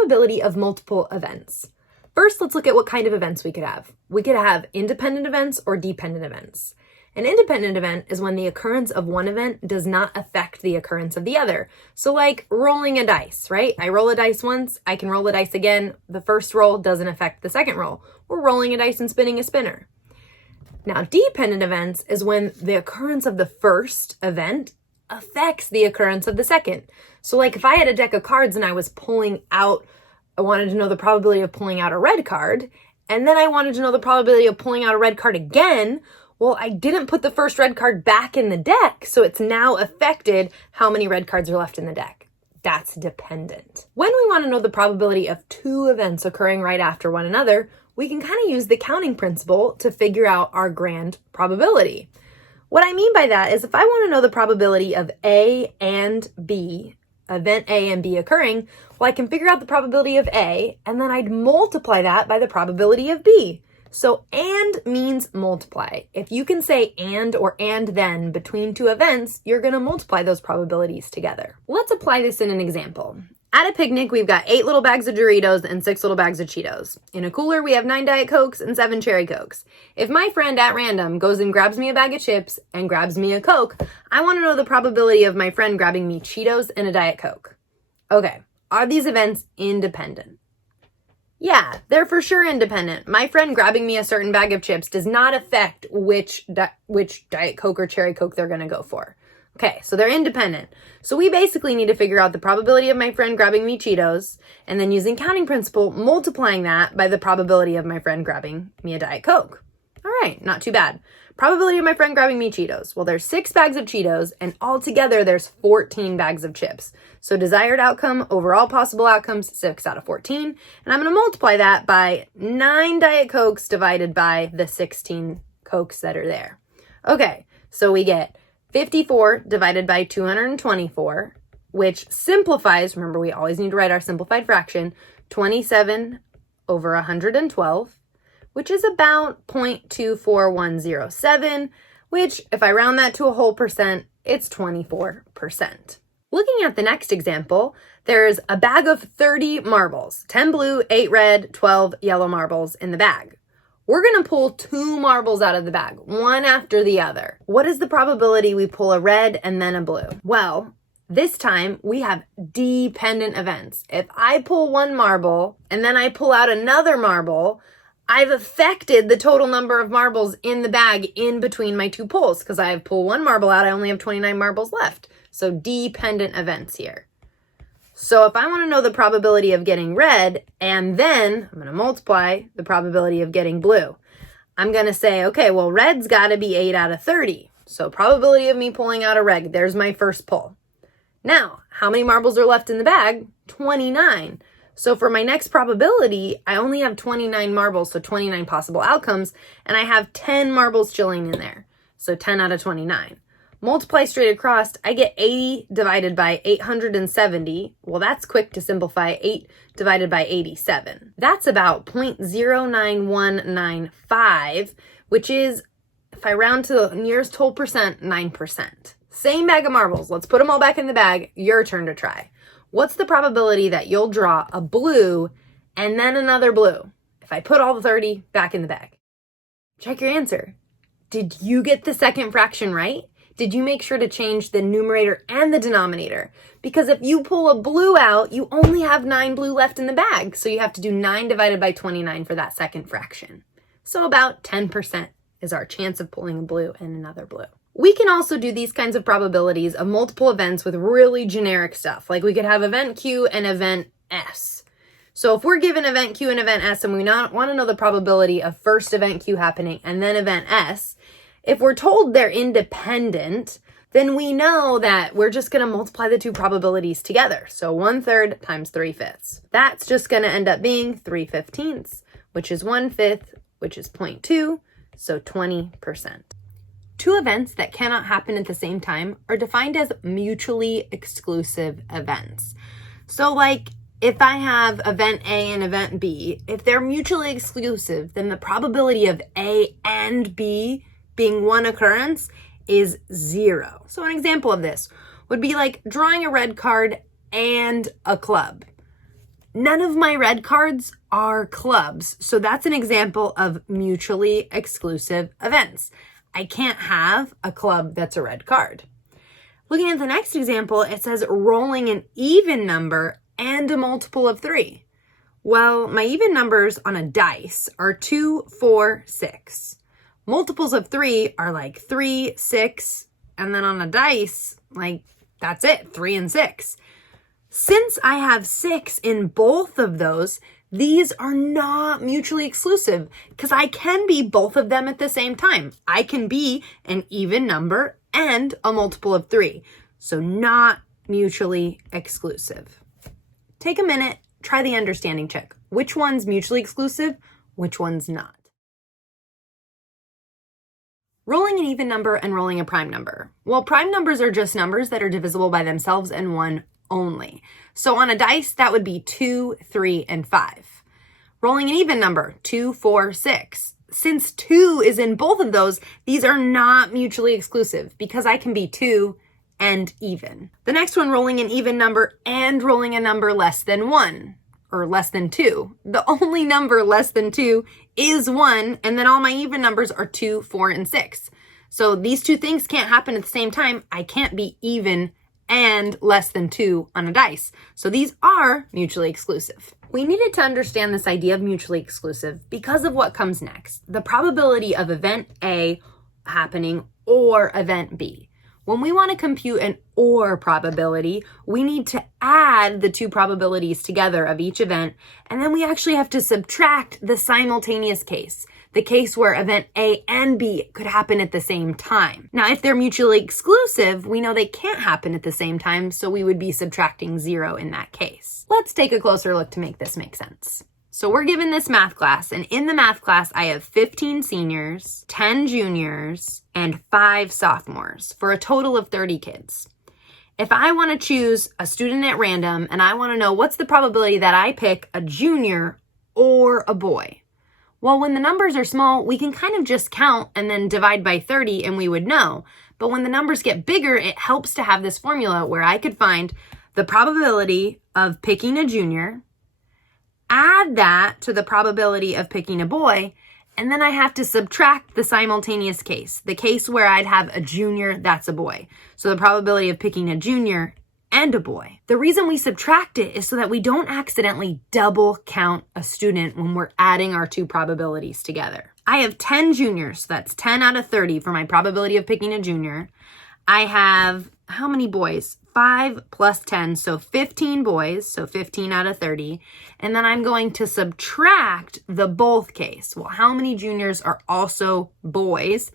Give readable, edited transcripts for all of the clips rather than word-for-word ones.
probability of multiple events. First, let's look at what kind of events we could have. We could have independent events or dependent events. An independent event is when the occurrence of one event does not affect the occurrence of the other. So like rolling a dice, right? I roll a dice once, I can roll a dice again. The first roll doesn't affect the second roll. We're rolling a dice and spinning a spinner. Now, dependent events is when the occurrence of the first event affects the occurrence of the second. So like if I had a deck of cards and I was pulling out, I wanted to know the probability of pulling out a red card, and then I wanted to know the probability of pulling out a red card again, well, I didn't put the first red card back in the deck, so it's now affected how many red cards are left in the deck. That's dependent. When we want to know the probability of two events occurring right after one another, we can kind of use the counting principle to figure out our grand probability. What I mean by that is if I want to know the probability of A and B, event A and B occurring, well, I can figure out the probability of A, and then I'd multiply that by the probability of B. So and means multiply. If you can say and or and then between two events, you're going to multiply those probabilities together. Let's apply this in an example. At a picnic, we've got 8 little bags of Doritos and 6 little bags of Cheetos. In a cooler, we have 9 Diet Cokes and 7 Cherry Cokes. If my friend at random goes and grabs me a bag of chips and grabs me a Coke, I want to know the probability of my friend grabbing me Cheetos and a Diet Coke. Okay, are these events independent? Yeah, they're for sure independent. My friend grabbing me a certain bag of chips does not affect which Diet Coke or Cherry Coke they're going to go for. Okay, so they're independent. So we basically need to figure out the probability of my friend grabbing me Cheetos, and then using counting principle, multiplying that by the probability of my friend grabbing me a Diet Coke. All right, not too bad. Probability of my friend grabbing me Cheetos. Well, there's 6 bags of Cheetos, and altogether there's 14 bags of chips. So desired outcome over all possible outcomes, 6 out of 14. And I'm going to multiply that by 9 Diet Cokes divided by the 16 Cokes that are there. Okay, so we get 54 divided by 224, which simplifies, remember we always need to write our simplified fraction, 27 over 112, which is about 0.24107, which if I round that to a whole percent, it's 24%. Looking at the next example, there's a bag of 30 marbles, 10 blue, 8 red, 12 yellow marbles in the bag. We're going to pull 2 marbles out of the bag, one after the other. What is the probability we pull a red and then a blue? Well, this time we have dependent events. If I pull 1 marble and then I pull out another marble, I've affected the total number of marbles in the bag in between my 2 pulls because I have pulled 1 marble out, I only have 29 marbles left. So dependent events here. So if I want to know the probability of getting red, and then I'm going to multiply the probability of getting blue, I'm going to say, okay, well, red's got to be 8 out of 30. So probability of me pulling out a red, there's my first pull. Now, how many marbles are left in the bag? 29. So for my next probability, I only have 29 marbles, so 29 possible outcomes, and I have 10 marbles chilling in there. So 10 out of 29. Multiply straight across, I get 80 divided by 870. Well, that's quick to simplify. 8 divided by 87. That's about 0.09195, which is, if I round to the nearest whole percent, 9%. Same bag of marbles. Let's put them all back in the bag. Your turn to try. What's the probability that you'll draw a blue and then another blue if I put all the 30 back in the bag? Check your answer. Did you get the second fraction right? Did you make sure to change the numerator and the denominator? Because if you pull a blue out, you only have 9 blue left in the bag. So you have to do 9 divided by 29 for that second fraction. So about 10% is our chance of pulling a blue and another blue. We can also do these kinds of probabilities of multiple events with really generic stuff. Like we could have event Q and event S. So if we're given event Q and event S and we want to know the probability of first event Q happening and then event S, if we're told they're independent, then we know that we're just going to multiply the 2 probabilities together. So 1/3 times 3/5. That's just going to end up being 3/15, which is 1/5, which is 0.2, so 20%. 2 events that cannot happen at the same time are defined as mutually exclusive events. So like if I have event A and event B, if they're mutually exclusive, then the probability of A and B being one occurrence is 0. So an example of this would be like drawing a red card and a club. None of my red cards are clubs. So that's an example of mutually exclusive events. I can't have a club that's a red card. Looking at the next example, it says rolling an even number and a multiple of 3. Well, my even numbers on a dice are 2, 4, 6. Multiples of 3 are like 3, 6, and then on a dice, like that's it, 3 and 6. Since I have 6 in both of those, these are not mutually exclusive because I can be both of them at the same time. I can be an even number and a multiple of 3. So not mutually exclusive. Take a minute, try the understanding check. Which one's mutually exclusive? Which one's not? Rolling an even number and rolling a prime number. Well, prime numbers are just numbers that are divisible by themselves and 1 only. So on a dice, that would be 2, 3, and 5. Rolling an even number, 2, 4, 6. Since 2 is in both of those, these are not mutually exclusive because I can be 2 and even. The next one, rolling an even number and rolling a number less than 1 or less than 2. The only number less than 2 is 1, and then all my even numbers are 2, 4, and 6. So these two things can't happen at the same time. I can't be even and less than 2 on a dice. So these are mutually exclusive. We needed to understand this idea of mutually exclusive because of what comes next, the probability of event A happening or event B. When we want to compute an or probability, we need to add the two probabilities together of each event, and then we actually have to subtract the simultaneous case, the case where event A and B could happen at the same time. Now, if they're mutually exclusive, we know they can't happen at the same time, so we would be subtracting 0 in that case. Let's take a closer look to make this make sense. So we're given this math class, and in the math class, I have 15 seniors, 10 juniors, and 5 sophomores for a total of 30 kids. If I want to choose a student at random and I want to know what's the probability that I pick a junior or a boy, well, when the numbers are small, we can kind of just count and then divide by 30 and we would know. But when the numbers get bigger, it helps to have this formula where I could find the probability of picking a junior, add that to the probability of picking a boy, and then I have to subtract the simultaneous case, the case where I'd have a junior that's a boy. So the probability of picking a junior and a boy. The reason we subtract it is so that we don't accidentally double count a student when we're adding our two probabilities together. I have 10 juniors, so that's 10 out of 30 for my probability of picking a junior. I have, how many boys? 5 plus 10, so 15 boys, so 15 out of 30. And then I'm going to subtract the both case. Well, how many juniors are also boys?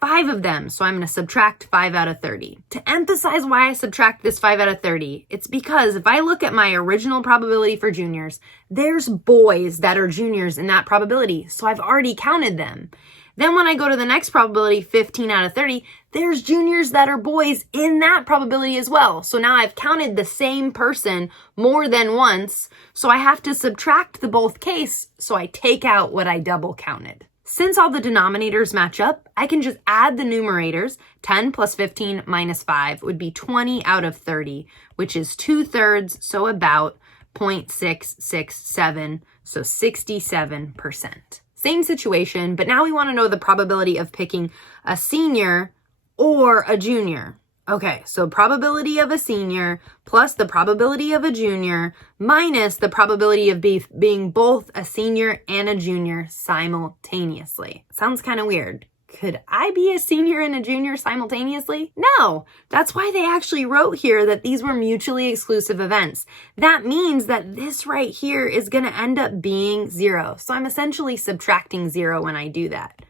5 of them, so I'm going to subtract 5 out of 30. To emphasize why I subtract this 5 out of 30, it's because if I look at my original probability for juniors, there's boys that are juniors in that probability, so I've already counted them. Then when I go to the next probability, 15 out of 30, there's juniors that are boys in that probability as well. So now I've counted the same person more than once, so I have to subtract the both case, so I take out what I double counted. Since all the denominators match up, I can just add the numerators. 10 plus 15 minus 5 would be 20 out of 30, which is 2/3, so about 0.667, so 67%. Same situation, but now we want to know the probability of picking a senior or a junior. Okay, so probability of a senior plus the probability of a junior minus the probability of being both a senior and a junior simultaneously. Sounds kind of weird. Could I be a senior and a junior simultaneously? No, that's why they actually wrote here that these were mutually exclusive events. That means that this right here is going to end up being 0. So I'm essentially subtracting 0 when I do that.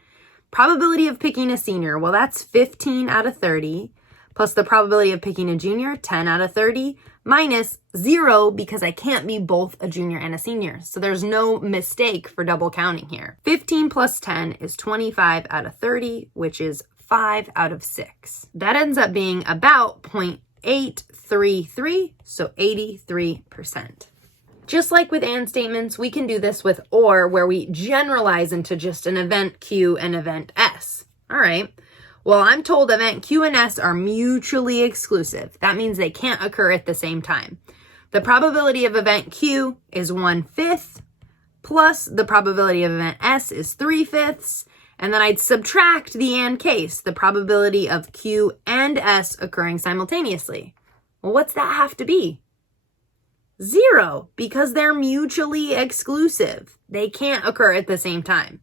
Probability of picking a senior, well, that's 15 out of 30. Plus the probability of picking a junior, 10 out of 30, minus 0 because I can't be both a junior and a senior. So there's no mistake for double counting here. 15 plus 10 is 25 out of 30, which is 5 out of 6. That ends up being about 0.833, so 83%. Just like with and statements, we can do this with or, where we generalize into just an event Q and event S. All right. Well, I'm told event Q and S are mutually exclusive. That means they can't occur at the same time. The probability of event Q is 1/5 plus the probability of event S is 3/5. And then I'd subtract the and case, the probability of Q and S occurring simultaneously. Well, what's that have to be? 0, because they're mutually exclusive. They can't occur at the same time.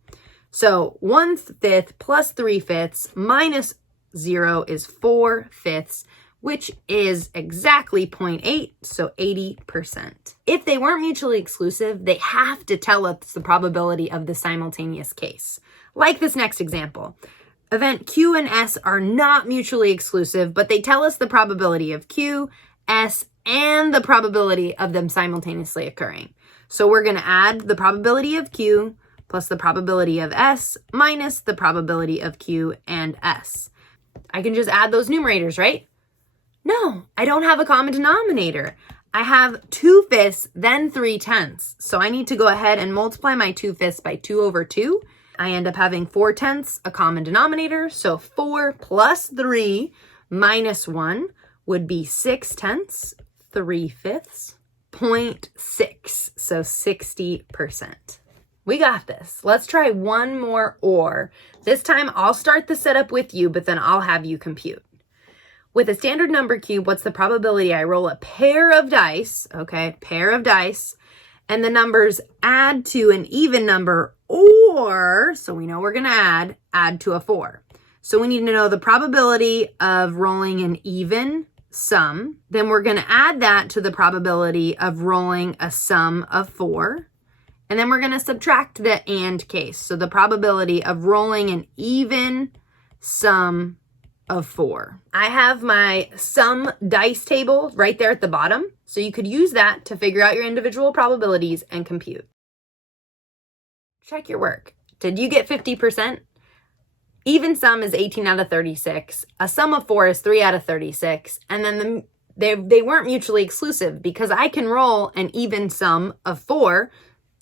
So 1/5 plus 3/5 minus 0 is 4/5, which is exactly 0.8, so 80%. If they weren't mutually exclusive, they have to tell us the probability of the simultaneous case. Like this next example. Event Q and S are not mutually exclusive, but they tell us the probability of Q, S, and the probability of them simultaneously occurring. So we're going to add the probability of Q plus the probability of S minus the probability of Q and S. I can just add those numerators, right? No, I don't have a common denominator. I have 2/5, then 3/10. So I need to go ahead and multiply my 2/5 by 2/2. I end up having 4/10, a common denominator. So 4 plus 3 minus 1 would be 6/10, 3/5, 0.6, so 60%. We got this. Let's try one more or. This time I'll start the setup with you, but then I'll have you compute. With a standard number cube, what's the probability I roll a pair of dice, okay, pair of dice, and the numbers add to an even number or, so we know we're going to add to a 4. So we need to know the probability of rolling an even sum. Then we're going to add that to the probability of rolling a sum of 4. And then we're going to subtract the and case. So the probability of rolling an even sum of 4. I have my sum dice table right there at the bottom. So you could use that to figure out your individual probabilities and compute. Check your work. Did you get 50%? Even sum is 18 out of 36. A sum of 4 is 3 out of 36. And then they weren't mutually exclusive because I can roll an even sum of 4.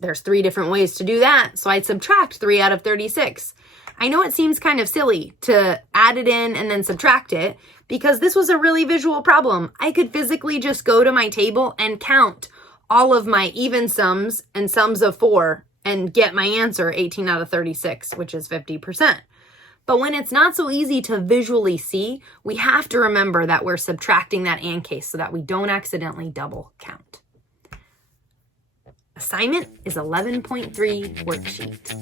There's 3 different ways to do that. So I'd subtract 3 out of 36. I know it seems kind of silly to add it in and then subtract it because this was a really visual problem. I could physically just go to my table and count all of my even sums and sums of 4 and get my answer 18 out of 36, which is 50%. But when it's not so easy to visually see, we have to remember that we're subtracting that and case so that we don't accidentally double count. Assignment is 11.3 worksheet.